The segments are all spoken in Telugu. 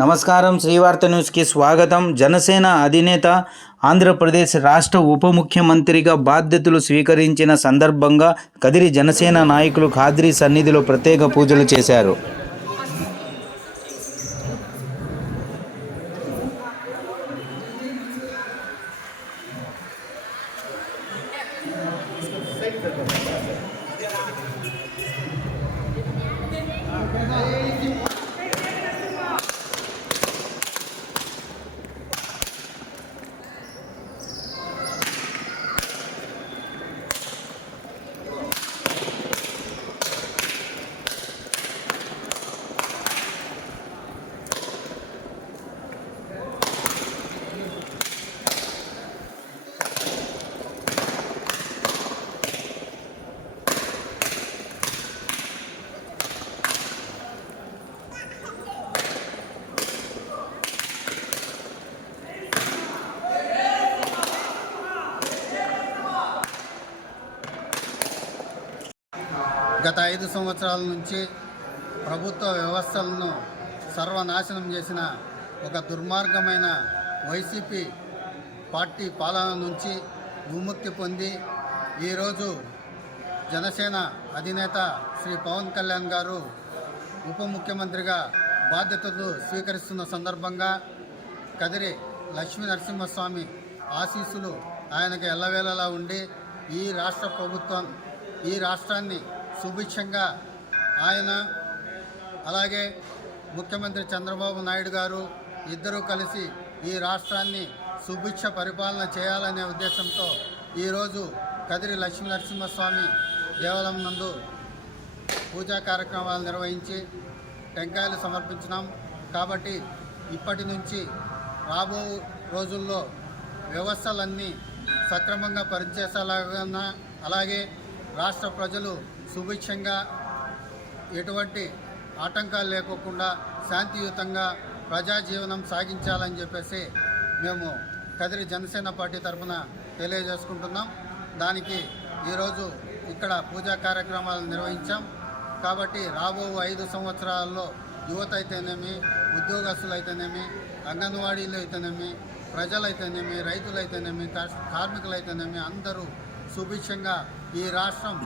నమస్కారం. శ్రీవార్త న్యూస్కి స్వాగతం. జనసేన అధినేత ఆంధ్రప్రదేశ్ రాష్ట్ర ఉప ముఖ్యమంత్రిగా బాధ్యతలు స్వీకరించిన సందర్భంగా కదిరి జనసేన నాయకులు ఖాద్రి సన్నిధిలో ప్రత్యేక పూజలు చేశారు. గత ఐదు సంవత్సరాల నుంచి ప్రభుత్వ వ్యవస్థలను సర్వనాశనం చేసిన ఒక దుర్మార్గమైన వైసీపీ పార్టీ పాలన నుంచి విముక్తి పొంది ఈరోజు జనసేన అధినేత శ్రీ పవన్ కళ్యాణ్ గారు ఉప ముఖ్యమంత్రిగా బాధ్యతలు స్వీకరిస్తున్న సందర్భంగా కదిరి లక్ష్మీ నరసింహస్వామి ఆశీస్సులు ఆయనకు ఎల్లవేళలా ఉండి ఈ రాష్ట్ర ప్రభుత్వం ఈ రాష్ట్రాన్ని సుభిక్షంగా ఆయన అలాగే ముఖ్యమంత్రి చంద్రబాబు నాయుడు గారు ఇద్దరూ కలిసి ఈ రాష్ట్రాన్ని సుభిక్ష పరిపాలన చేయాలనే ఉద్దేశంతో ఈరోజు కదిరి లక్ష్మీ నరసింహస్వామి దేవాలయం నందు పూజా కార్యక్రమాలు నిర్వహించి టెంకాయలు సమర్పించినాం. కాబట్టి ఇప్పటి నుంచి రాబో రోజుల్లో వ్యవస్థలన్నీ సక్రమంగా పనిచేసేలాగా అలాగే రాష్ట్ర ప్రజలు సుభిక్షంగా ఎటువంటి ఆటంకాలు లేకోకుండా శాంతియుతంగా ప్రజాజీవనం సాగించాలని చెప్పేసి మేము కదిరి జనసేన పార్టీ తరఫున తెలియజేసుకుంటున్నాం. దానికి ఈరోజు ఇక్కడ పూజా కార్యక్రమాలు నిర్వహించాం. కాబట్టి రాబో ఐదు సంవత్సరాల్లో యువత అయితేనేమి ఉద్యోగస్తులు అయితేనేమి అంగన్వాడీలు అయితేనేమి ప్రజలైతేనేమి రైతులైతేనేమి కార్మికులైతేనేమి అందరూ సుభిక్షంగా ఈ రాష్ట్రం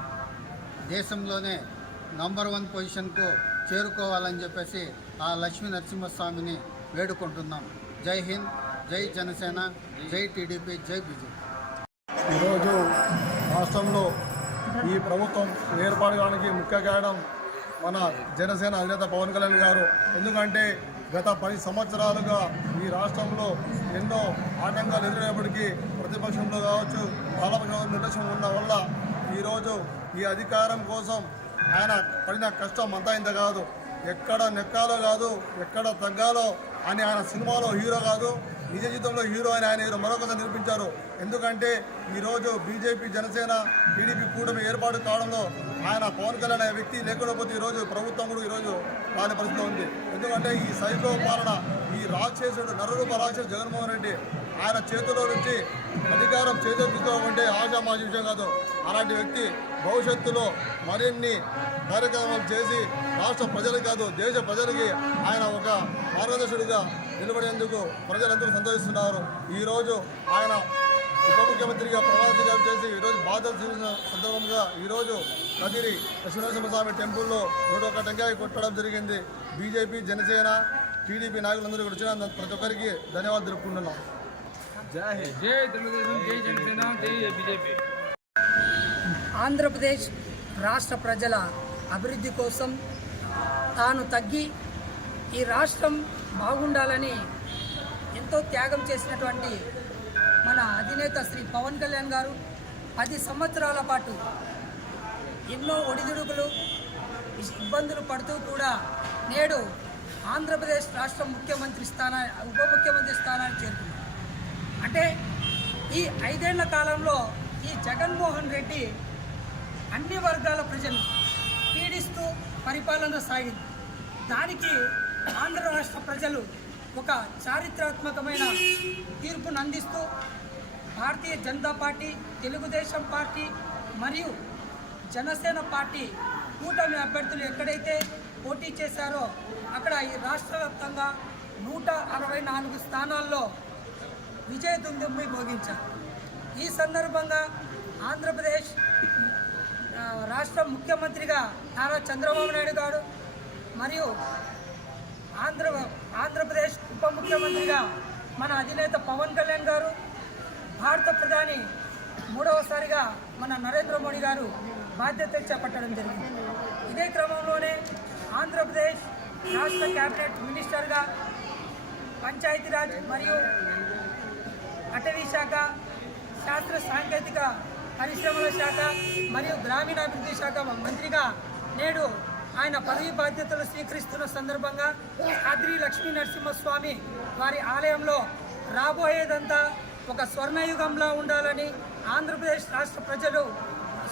దేశంలోనే నంబర్ వన్ పొజిషన్కు చేరుకోవాలని చెప్పేసి ఆ లక్ష్మీ నరసింహస్వామిని వేడుకుంటున్నాం. జై హింద్ జై జనసేన జై టీడీపీ జై బీజేపీ. ఈరోజు రాష్ట్రంలో ఈ ప్రభుత్వం ఏర్పాటు కావడానికి ముఖ్య కారణం మన జనసేన అధినేత పవన్ కళ్యాణ్ గారు. ఎందుకంటే గత పది సంవత్సరాలుగా ఈ రాష్ట్రంలో ఎన్నో ఆటంకాలు ఎదురైనప్పటికీ ప్రతిపక్షంలో కావచ్చు పాలపక్షంలో నిర్లక్ష్యం ఉన్న వల్ల ఈరోజు ఈ అధికారం కోసం ఆయన పడిన కష్టం అంతా ఇంత కాదు. ఎక్కడ నెక్కాలో కాదు ఎక్కడ తగ్గాలో అని ఆయన సినిమాలో హీరో కాదు నిజ జీవితంలో హీరో అని ఆయన ఈరోజు మరొకసారి నిరూపించారు. ఎందుకంటే ఈరోజు బీజేపీ జనసేన టీడీపీ కూటమి ఏర్పాటు కావడంలో ఆయన పవన్ కళ్యాణ్ అనే వ్యక్తి లేకుండా పోతే ఈరోజు ప్రభుత్వం కూడా ఈరోజు రాని పరిస్థితిలో ఉంది. ఎందుకంటే ఈ సైకో పాలన ఈ రాక్షసుడు నరరూప రాక్షసుడు జగన్మోహన్ రెడ్డి ఆయన చేతిలో నుంచి అధికారం చేజెత్తుకోమంటే ఆశామాజీ విషయం కాదు. అలాంటి వ్యక్తి భవిష్యత్తులో మరిన్ని కార్యక్రమాలు చేసి రాష్ట్ర ప్రజలకు కాదు దేశ ప్రజలకి ఆయన ఒక మార్గదర్శుడిగా నిలబడేందుకు ప్రజలందరూ సంతోషిస్తున్నారు. ఈరోజు ఆయన ఉప ముఖ్యమంత్రిగా ప్రమాణ గారు చేసి ఈరోజు బాధలు చూసిన సందర్భంగా ఈరోజు కదిరి లక్ష్మీనరసింహస్వామి టెంపుల్లో నూట ఒక టెంకాయ కొట్టడం జరిగింది. బీజేపీ జనసేన టీడీపీ నాయకులందరూ వచ్చిన ప్రతి ఒక్కరికి ధన్యవాదాలు తెలుపుకుంటున్నాం. జై తెలుగుదేశం జై జనసేన జై బీజేపీ ఆంధ్రప్రదేశ్ రాష్ట్ర ప్రజల అభివృద్ధి కోసం తాను తగ్గి ఈ రాష్ట్రం బాగుండాలని ఎంతో త్యాగం చేసినటువంటి మన అధినేత శ్రీ పవన్ కళ్యాణ్ గారు పది సంవత్సరాల పాటు ఎన్నో ఒడిదుడుకులు ఇబ్బందులు పడుతూ కూడా నేడు ఆంధ్రప్రదేశ్ రాష్ట్ర ముఖ్యమంత్రి స్థానా ఉప ముఖ్యమంత్రి స్థానానికి చేరుకున్నారు. అంటే ఈ ఐదేళ్ళ కాలంలో ఈ జగన్మోహన్ రెడ్డి అన్ని వర్గాల ప్రజలు పీడిస్తూ పరిపాలన సాగింది. దానికి ఆంధ్ర రాష్ట్ర ప్రజలు ఒక చారిత్రాత్మకమైన తీర్పును అందిస్తూ భారతీయ జనతా పార్టీ తెలుగుదేశం పార్టీ మరియు జనసేన పార్టీ కూటమి అభ్యర్థులు ఎక్కడైతే పోటీ చేశారో అక్కడ ఈ రాష్ట్ర వ్యాప్తంగా నూట అరవై నాలుగు స్థానాల్లో విజయ దుందుమ్మి భోగించారు ఈ సందర్భంగా ఆంధ్రప్రదేశ్ రాష్ట్ర ముఖ్యమంత్రిగా నారా చంద్రబాబు నాయుడు గారు మరియు ఆంధ్ర ఆంధ్రప్రదేశ్ ఉప ముఖ్యమంత్రిగా మన అధినేత పవన్ కళ్యాణ్ గారు భారత ప్రధాని మూడవసారిగా మన నరేంద్ర మోడీ గారు బాధ్యతలు చేపట్టడం జరిగింది. ఇదే క్రమంలోనే ఆంధ్రప్రదేశ్ రాష్ట్ర క్యాబినెట్ మినిస్టర్గా పంచాయతీరాజ్ మరియు అటవీ శాఖ శాస్త్ర సాంకేతిక పరిశ్రమల శాఖ మరియు గ్రామీణాభివృద్ధి శాఖ మంత్రిగా నేడు ఆయన పదవి బాధ్యతలు స్వీకరిస్తున్న సందర్భంగా అద్రి లక్ష్మీ నరసింహస్వామి వారి ఆలయంలో రాబోయేదంతా ఒక స్వర్ణయుగంలో ఉండాలని ఆంధ్రప్రదేశ్ రాష్ట్ర ప్రజలు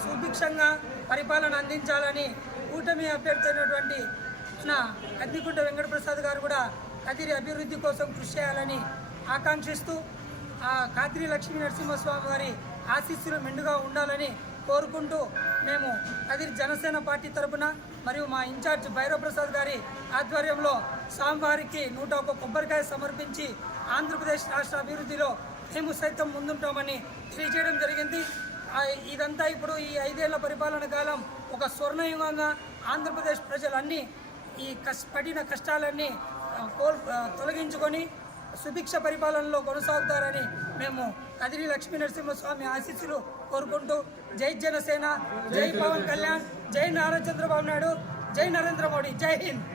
సుభిక్షంగా పరిపాలన అందించాలని కూటమి అభ్యర్థి అయినటువంటి కద్దికుంట వెంకటప్రసాద్ గారు కూడా కదిరి అభివృద్ధి కోసం కృషి చేయాలని ఆకాంక్షిస్తూ ఆ లక్ష్మీ నరసింహస్వామి వారి ఆశీస్సులు మెండుగా ఉండాలని కోరుకుంటూ మేము కదిరి జనసేన పార్టీ తరపున మరియు మా ఇన్ఛార్జ్ భైరవప్రసాద్ గారి ఆధ్వర్యంలో స్వామివారికి నూట ఒక కొబ్బరికాయ సమర్పించి ఆంధ్రప్రదేశ్ రాష్ట్ర అభివృద్ధిలో మేము సైతం ముందుంటామని తెలియజేయడం జరిగింది. ఇదంతా ఇప్పుడు ఈ ఐదేళ్ళ పరిపాలన కాలం ఒక స్వర్ణయుగంగా ఆంధ్రప్రదేశ్ ప్రజలన్నీ ఈ కష్ పడిన కష్టాలన్నీ కోల్ తొలగించుకొని సుభిక్ష పరిపాలనలో కొనసాగుతారని మేము కదిరి లక్ష్మీ నరసింహస్వామి ఆశీస్సులు కోరుకుంటూ జై జనసేన జై పవన్ కళ్యాణ్ జై నారా చంద్రబాబు నాయుడు జై నరేంద్ర మోడీ జై హింద్.